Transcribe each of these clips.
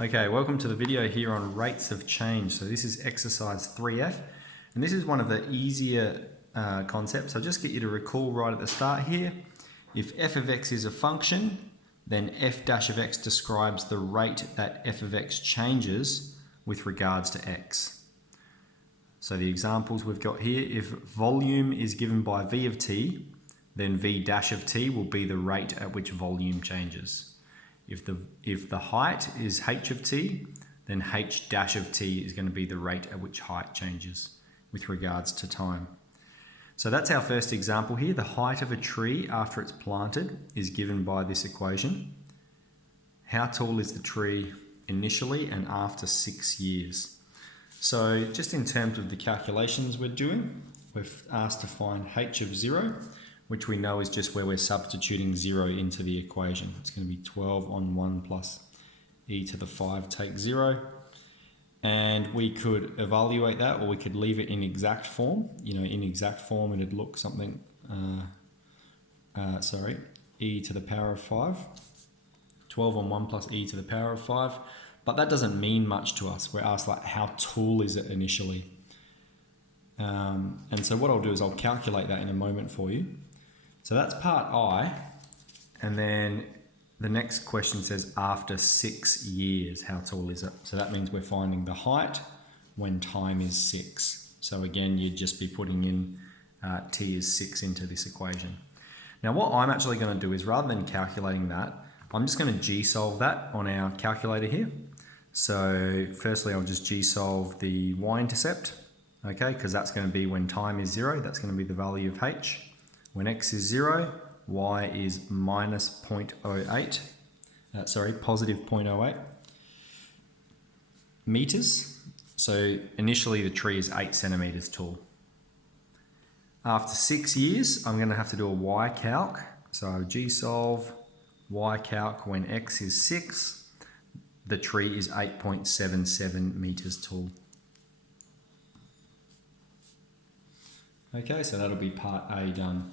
Okay, welcome to the video here on rates of change. So this is exercise 3F, and this is one of the easier concepts. I'll just get you to recall right at the start here. If f of x is a function, then f dash of x describes the rate that f of x changes with regards to x. So the examples we've got here, if volume is given by v of t, then v dash of t will be the rate at which volume changes. If the height is h of t, then h dash of t is going to be the rate at which height changes with regards to time. So that's our first example here. The height of a tree after it's planted is given by this equation. How tall is the tree initially and after 6 years? So just in terms of the calculations we're doing, we've asked to find h of 0, which we know is just where we're substituting 0 into the equation. It's going to be 12 on 1 plus e to the 5 take 0. And we could evaluate that, or we could leave it in exact form. You know, in exact form it'd look something, e to the power of 5. 12 on 1 plus e to the power of 5. But that doesn't mean much to us. We're asked, like, how tall is it initially? And so what I'll do is I'll calculate that in a moment for you. So that's part I, and then the next question says after 6 years, how tall is it? So that means we're finding the height when time is 6. So again, you'd just be putting in t is 6 into this equation. Now what I'm actually going to do is, rather than calculating that, I'm just going to g-solve that on our calculator here. So firstly, I'll just g-solve the y-intercept, okay, because that's going to be when time is 0, that's going to be the value of h. When x is 0, y is minus 0.08, positive 0.08 meters. So initially the tree is 8 centimeters tall. After 6 years, I'm going to have to do a y calc. So I'll g-solve y calc when x is 6. The tree is 8.77 meters tall. Okay, so that'll be part A done.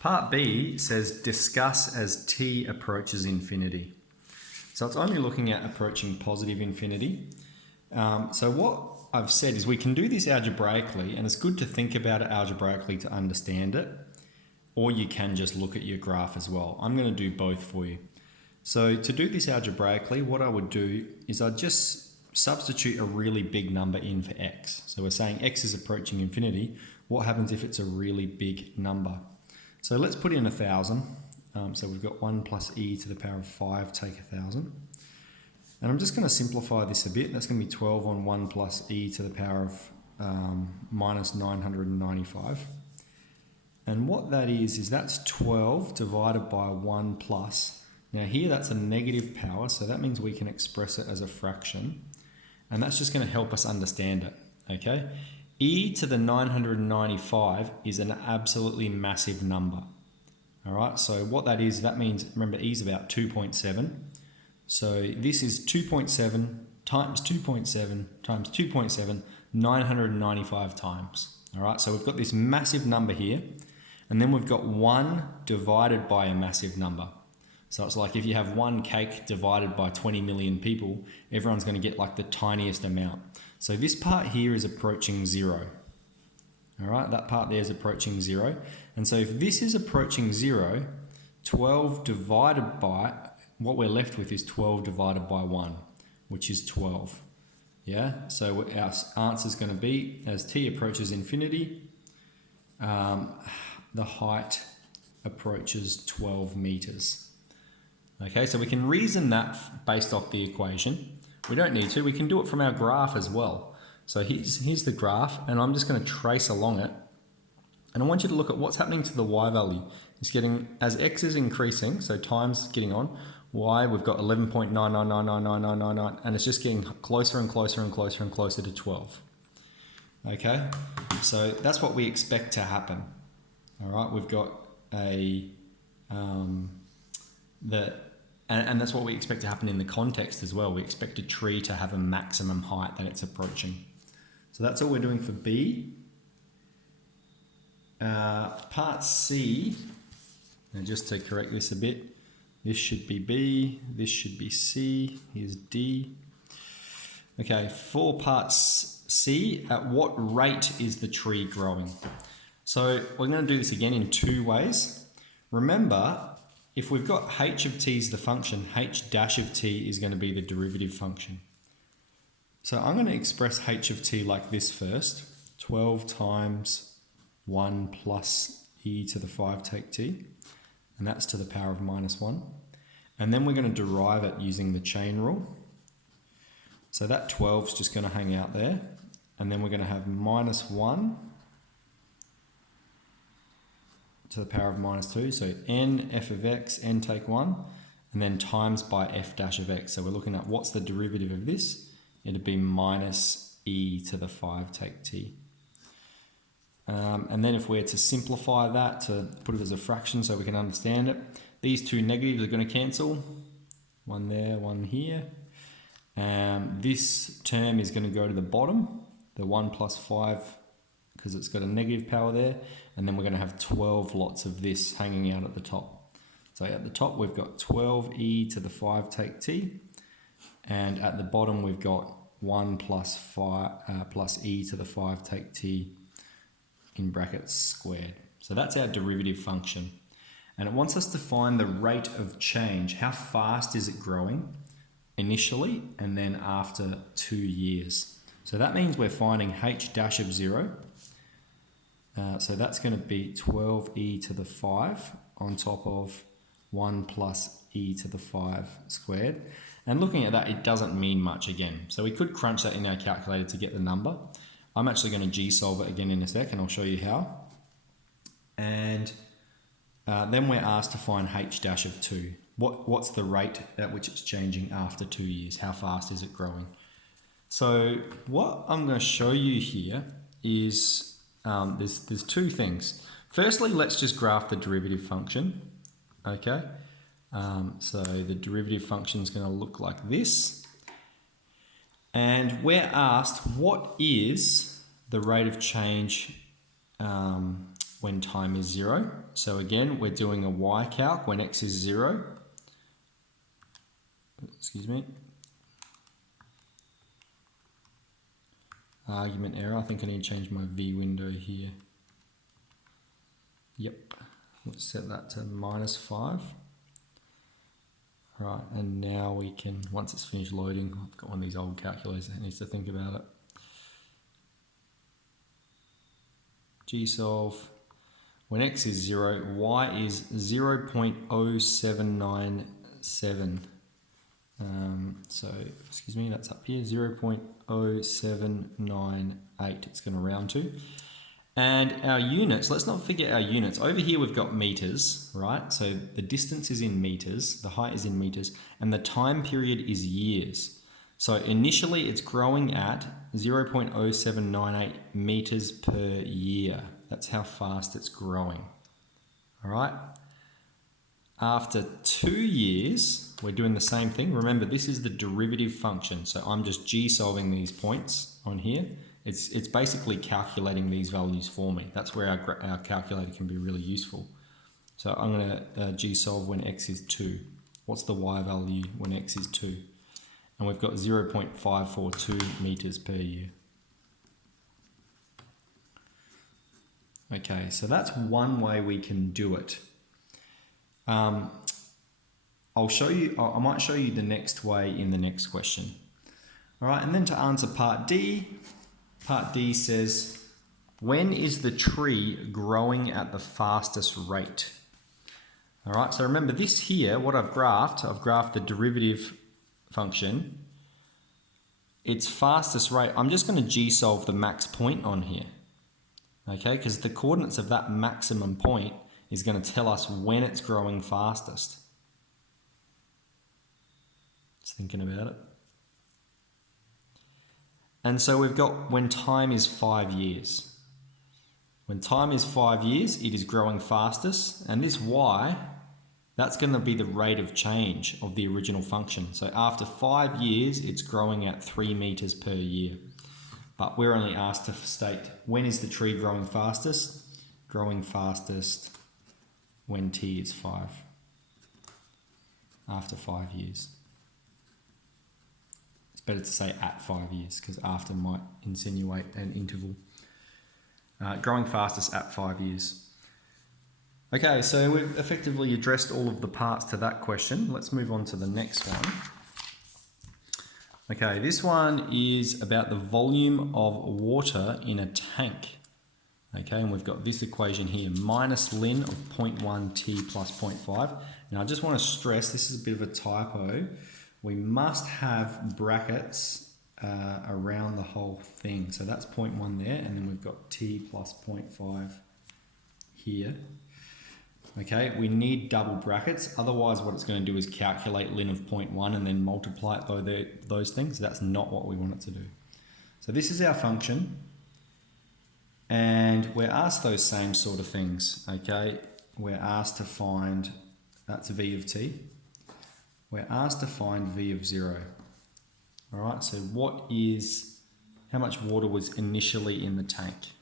Part B says discuss as t approaches infinity. So it's only looking at approaching positive infinity. So what I've said is we can do this algebraically, and it's good to think about it algebraically to understand it, or you can just look at your graph as well. I'm going to do both for you. So to do this algebraically, what I would do is I'd just substitute a really big number in for x. So we're saying x is approaching infinity. What happens if it's a really big number? So let's put in 1,000. So we've got 1 plus e to the power of 5 take 1,000. And I'm just going to simplify this a bit. That's going to be 12 on 1 plus e to the power of minus 995. And what that is that's 12 divided by 1 plus. Now here that's a negative power, so that means we can express it as a fraction. And that's just going to help us understand it, okay? E to the 995 is an absolutely massive number. All right, so what that is, that means, remember, E is about 2.7. So this is 2.7 times 2.7 times 2.7, 995 times. All right, so we've got this massive number here, and then we've got 1 divided by a massive number. So it's like if you have one cake divided by 20 million people, everyone's going to get like the tiniest amount. So this part here is approaching 0. All right, that part there is approaching 0. And so if this is approaching 0, 12 divided by, what we're left with is 12 divided by 1, which is 12. Yeah, so our answer is going to be, as t approaches infinity, the height approaches 12 meters. Okay, so we can reason that based off the equation. We don't need to, we can do it from our graph as well. So here's the graph, and I'm just going to trace along it. And I want you to look at what's happening to the y value. It's getting, as x is increasing, so time's getting on, y, we've got 11.9999999, and it's just getting closer and closer and closer and closer to 12. Okay, so that's what we expect to happen. All right, we've got a, and that's what we expect to happen in the context as well. We expect a tree to have a maximum height that it's approaching. So that's all we're doing for B. Part C, and just to correct this a bit, This should be B, this should be C, here's D. Okay, for part C, at what rate is the tree growing? So we're going to do this again in two ways. Remember, if we've got h of t is the function, h dash of t is going to be the derivative function. So I'm going to express h of t like this first. 12 times 1 plus e to the 5 take t. And that's to the power of minus 1. And then we're going to derive it using the chain rule. So that 12 is just going to hang out there. And then we're going to have minus 1 to the power of minus 2. So n f of x, n take 1, and then times by f dash of x. So we're looking at what's the derivative of this? It'd be minus e to the 5 take t. And then if we're to simplify that, to put it as a fraction so we can understand it, these two negatives are going to cancel. One there, one here. This term is going to go to the bottom, the 1 plus 5, because it's got a negative power there. And then we're going to have 12 lots of this hanging out at the top. So at the top we've got 12e to the 5 take t. And at the bottom we've got 1 plus 5 plus e to the 5 take t in brackets squared. So that's our derivative function. And it wants us to find the rate of change. How fast is it growing initially and then after 2 years? So that means we're finding h dash of 0. So that's going to be 12e to the 5 on top of 1 plus e to the 5 squared. And looking at that, it doesn't mean much again. So we could crunch that in our calculator to get the number. I'm actually going to g-solve it again in a sec, and I'll show you how. And then we're asked to find h dash of 2. What's the rate at which it's changing after 2 years? How fast is it growing? So what I'm going to show you here is there's two things. Firstly, let's just graph the derivative function. Okay. So the derivative function is going to look like this. And we're asked, what is the rate of change when time is 0? So again, we're doing a y calc when x is 0. Excuse me. Argument error. I think I need to change my v window here. Yep. Let's set that to minus 5. Right, and now we can, once it's finished loading, I've got one of these old calculators that needs to think about it. G-solve, when x is 0, y is 0.0797. So, excuse me, that's up here, 0.0798 it's going to round to. And our units, let's not forget our units. Over here we've got meters, right? So the distance is in meters, the height is in meters, and the time period is years. So initially it's growing at 0.0798 meters per year. That's how fast it's growing, all right? After 2 years, we're doing the same thing. Remember, this is the derivative function. So I'm just g-solving these points on here. It's basically calculating these values for me. That's where our calculator can be really useful. So I'm going to g-solve when x is 2. What's the y value when x is 2? And we've got 0.542 meters per year. Okay, so that's one way we can do it. I'll show you, I might show you the next way in the next question. All right, and then to answer part D says, when is the tree growing at the fastest rate? All right, so remember this here, what I've graphed the derivative function. Its fastest rate, I'm just going to g-solve the max point on here. Okay, because the coordinates of that maximum point is going to tell us when it's growing fastest. Just thinking about it. And so we've got when time is 5 years. When time is 5 years, it is growing fastest. And this y, that's going to be the rate of change of the original function. So after 5 years, it's growing at 3 meters per year. But we're only asked to state, when is the tree growing fastest? Growing fastest when t is 5. after 5 years. It's better to say at 5 years because after might insinuate an interval. Growing fastest at 5 years. Okay, so we've effectively addressed all of the parts to that question. Let's move on to the next one. Okay, this one is about the volume of water in a tank. Okay, and we've got this equation here, minus ln of 0.1 t plus 0.5. Now I just want to stress, this is a bit of a typo. We must have brackets around the whole thing. So that's 0.1 there, and then we've got t plus 0.5 here. Okay, we need double brackets. Otherwise, what it's going to do is calculate ln of 0.1 and then multiply it by those things. That's not what we want it to do. So this is our function. And we're asked those same sort of things, okay? We're asked to find, that's v of t. We're asked to find v of 0. All right, so how much water was initially in the tank?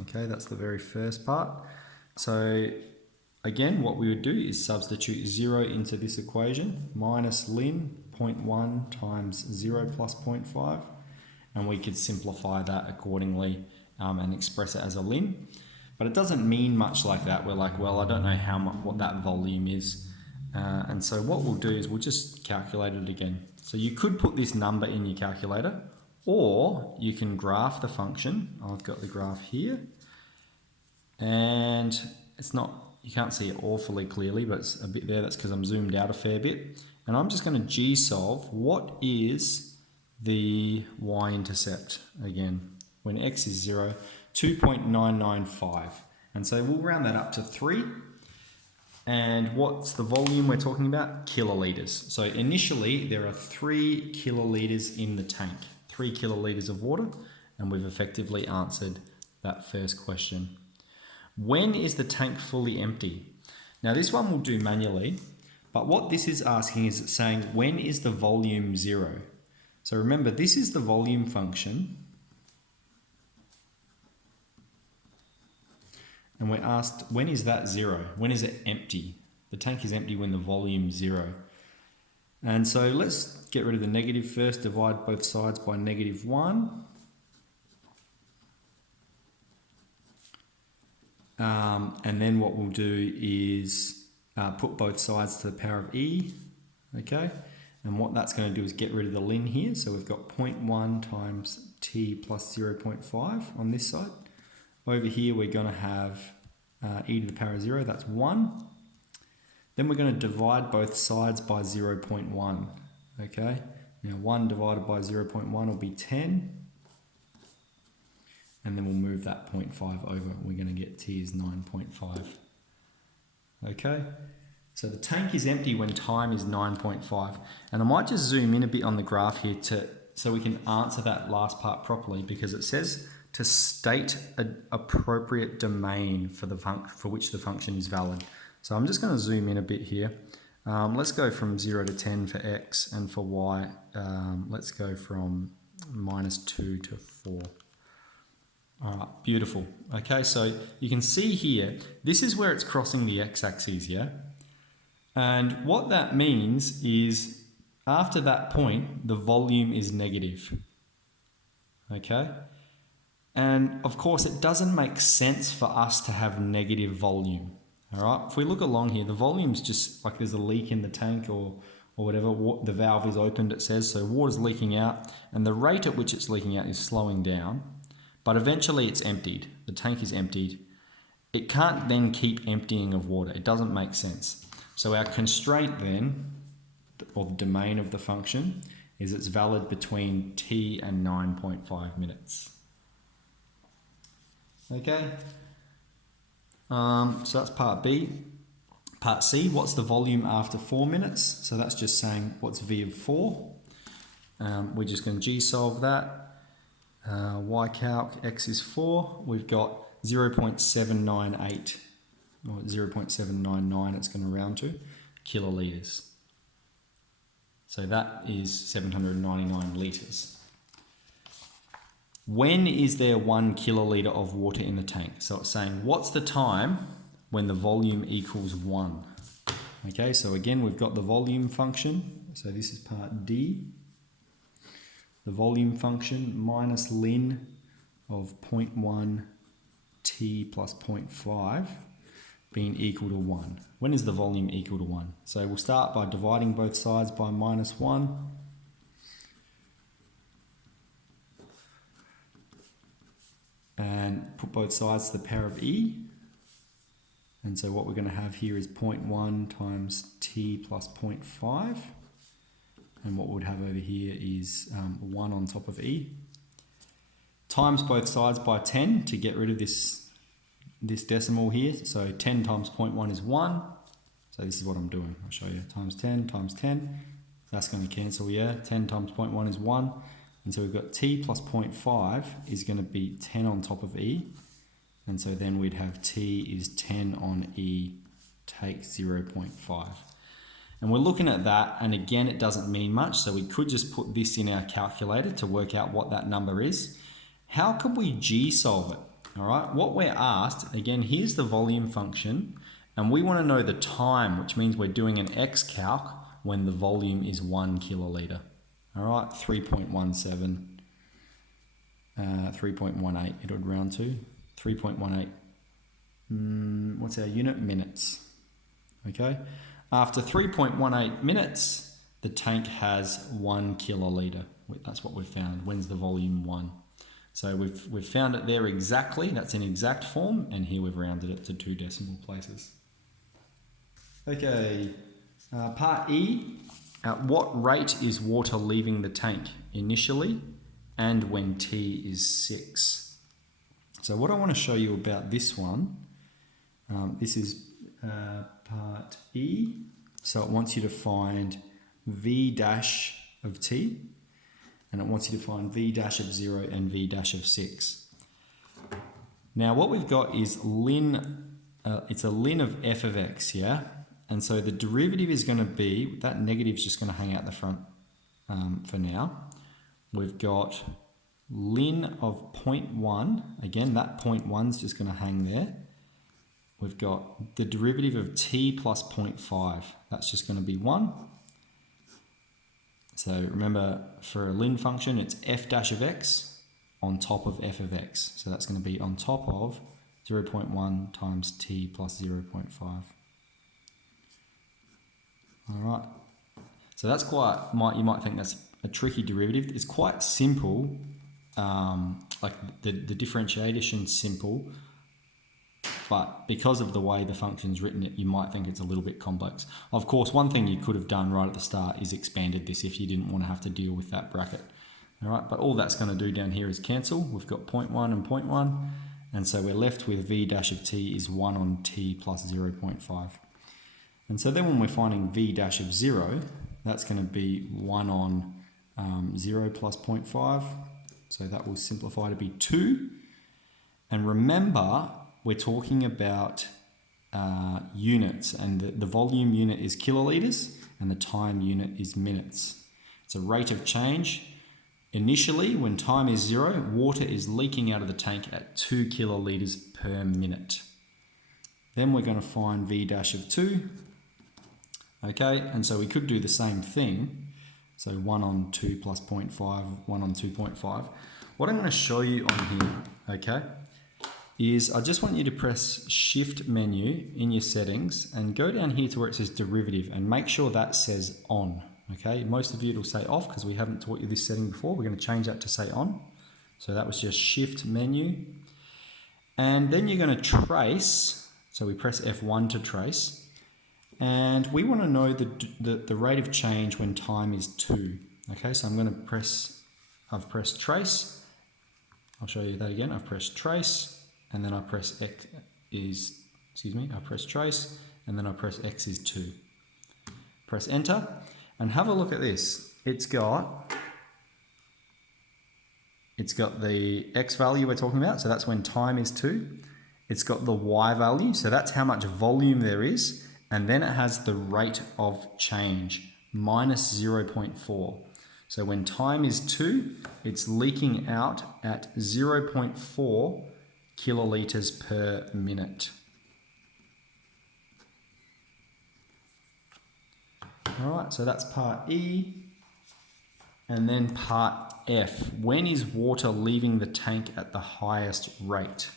Okay, that's the very first part. So again, what we would do is substitute 0 into this equation, minus ln 0.1 times 0 plus 0.5, and we could simplify that accordingly and express it as a ln. But it doesn't mean much like that. We're like, well, I don't know what that volume is. And so what we'll do is we'll just calculate it again. So you could put this number in your calculator, or you can graph the function. I've got the graph here, and you can't see it awfully clearly, but it's a bit there. That's because I'm zoomed out a fair bit. And I'm just going to g-solve what is the y-intercept again. When x is 0, 2.995. And so we'll round that up to 3. And what's the volume we're talking about? Kiloliters. So initially there are 3 kiloliters in the tank, 3 kiloliters of water, and we've effectively answered that first question. When is the tank fully empty? Now this one we'll do manually, but what this is asking is it's saying when is the volume 0? So remember, this is the volume function. And we're asked, when is that 0? When is it empty? The tank is empty when the volume's 0. And so let's get rid of the negative first, divide both sides by -1. And then what we'll do is put both sides to the power of e, okay? And what that's going to do is get rid of the ln here. So we've got 0.1 times t plus 0.5 on this side. Over here, we're going to have e to the power of 0, that's 1. Then we're going to divide both sides by 0.1, okay? Now 1 divided by 0.1 will be 10. And then we'll move that 0.5 over. We're going to get t is 9.5. Okay? So the tank is empty when time is 9.5. And I might just zoom in a bit on the graph here so we can answer that last part properly, because it says to state an appropriate domain for which the function is valid. So I'm just going to zoom in a bit here. Let's go from 0 to 10 for x, and for y, let's go from -2 to 4. All right, beautiful. Okay, so you can see here, this is where it's crossing the x-axis, yeah? And what that means is after that point, the volume is negative. Okay? And of course, it doesn't make sense for us to have negative volume. All right? If we look along here, the volume's just like there's a leak in the tank or whatever. The valve is opened, it says, so water's leaking out, and the rate at which it's leaking out is slowing down. But eventually it's emptied. The tank is emptied. It can't then keep emptying of water. It doesn't make sense. So our constraint then, or the domain of the function, is it's valid between t and 9.5 minutes. Okay? So that's part B. Part C, what's the volume after 4 minutes? So that's just saying what's V of 4. We're just going to G-solve that. Y calc, x is 4. We've got 0.798, or 0.799 it's going to round to, kiloliters. So that is 799 litres. When is there 1 kiloliter of water in the tank? So it's saying, what's the time when the volume equals 1? Okay, so again, we've got the volume function. So this is part D. The volume function minus ln of 0.1 t plus 0.5 being equal to 1. When is the volume equal to 1? So we'll start by dividing both sides by -1. And put both sides to the power of e. And so what we're going to have here is 0.1 times t plus 0.5. And what we'd have over here is 1 on top of e. Times both sides by 10 to get rid of this decimal here. So 10 times 0.1 is 1. So this is what I'm doing. I'll show you. Times 10 times 10. That's going to cancel, yeah. 10 times 0.1 is 1. And so we've got t plus 0.5 is going to be 10 on top of e. And so then we'd have t is 10 on e, take 0.5. And we're looking at that, and again, it doesn't mean much, so we could just put this in our calculator to work out what that number is. How could we g-solve it? All right, what we're asked, again, here's the volume function, and we want to know the time, which means we're doing an x-calc when the volume is 1 kiloliter. All right, 3.17, 3.18 it would round to, 3.18. What's our unit? Minutes. Okay. After 3.18 minutes, the tank has 1 kiloliter. That's what we've found. When's the volume 1? So we've found it there exactly. That's in exact form, and here we've rounded it to 2 decimal places. Okay, part E. At what rate is water leaving the tank initially and when T is 6? So what I want to show you about this one, this is part E. So it wants you to find V dash of T, and it wants you to find V dash of 0 and V dash of 6. Now what we've got is ln, it's a ln of f of x, yeah? And so the derivative is going to be, that negative is just going to hang out the front for now. We've got ln of 0.1, again that 0.1 is just going to hang there. We've got the derivative of t plus 0.5, that's just going to be 1. So remember, for a ln function, it's f dash of x on top of f of x. So that's going to be on top of 0.1 times t plus 0.5. All right. So that's quite, you might think that's a tricky derivative. It's quite simple, like the differentiation's simple, but because of the way the function's written, you might think it's a little bit complex. Of course, one thing you could have done right at the start is expanded this if you didn't want to have to deal with that bracket. All right, but all that's going to do down here is cancel. We've got 0.1 and 0.1, and so we're left with v dash of t is 1 on t plus 0.5. And so then when we're finding v dash of 0, that's going to be 1 on 0 plus 0.5. So that will simplify to be 2. And remember, we're talking about units, and the volume unit is kiloliters and the time unit is minutes. It's a rate of change. Initially, when time is 0, water is leaking out of the tank at 2 kiloliters per minute. Then we're going to find v dash of 2. Okay, and so we could do the same thing. So 1 on 2 plus 0.5, 1 on 2.5. What I'm going to show you on here, okay, is I just want you to press Shift menu in your settings and go down here to where it says derivative and make sure that says on. Okay, most of you it'll say off because we haven't taught you this setting before. We're going to change that to say on. So that was just Shift menu. And then you're going to trace. So we press F1 to trace. And we want to know the rate of change when time is 2. Okay, so I'm going to press, I've pressed trace. I'll show you that again. I've pressed trace, and then I press X is, I press trace, and then I press X is 2. Press enter, and have a look at this. It's got the X value we're talking about, so that's when time is 2. It's got the Y value, so that's how much volume there is. And then it has the rate of change, minus 0.4. So when time is 2, it's leaking out at 0.4 kiloliters per minute. All right, so that's part E. And then part F. When is water leaving the tank at the highest rate?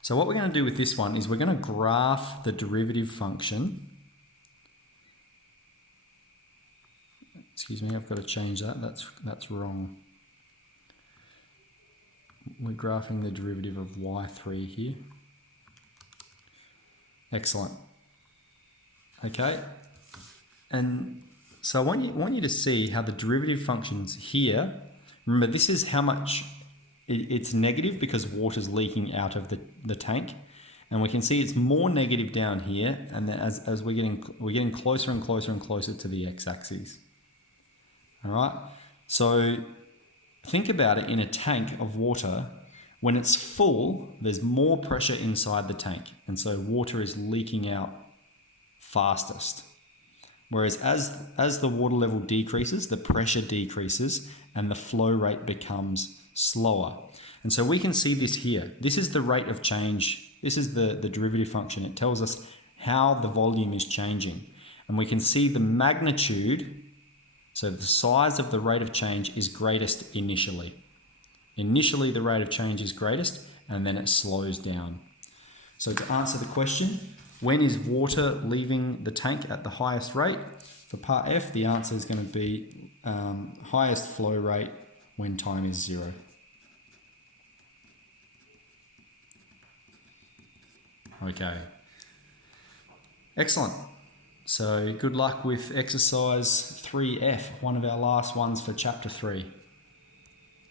So what we're going to do with this one is we're going to graph the derivative function. Excuse me, I've got to change that. That's wrong. We're graphing the derivative of y3 here. Excellent. Okay. And so I want you to see how the derivative functions here. Remember, this is how much it's negative because water's leaking out of the tank. And we can see it's more negative down here. And then as we're getting closer and closer and closer to the x-axis. All right. So think about it in a tank of water. When it's full, there's more pressure inside the tank. And so water is leaking out fastest. Whereas as the water level decreases, the pressure decreases and the flow rate becomes slower. And so we can see this here. This is the rate of change. This is the derivative function. It tells us how the volume is changing. And we can see the magnitude. So the size of the rate of change is greatest initially. Initially, the rate of change is greatest, and then it slows down. So to answer the question, when is water leaving the tank at the highest rate? For part F, the answer is going to be highest flow rate when time is 0. Okay. Excellent. So good luck with exercise 3F, one of our last ones for chapter 3.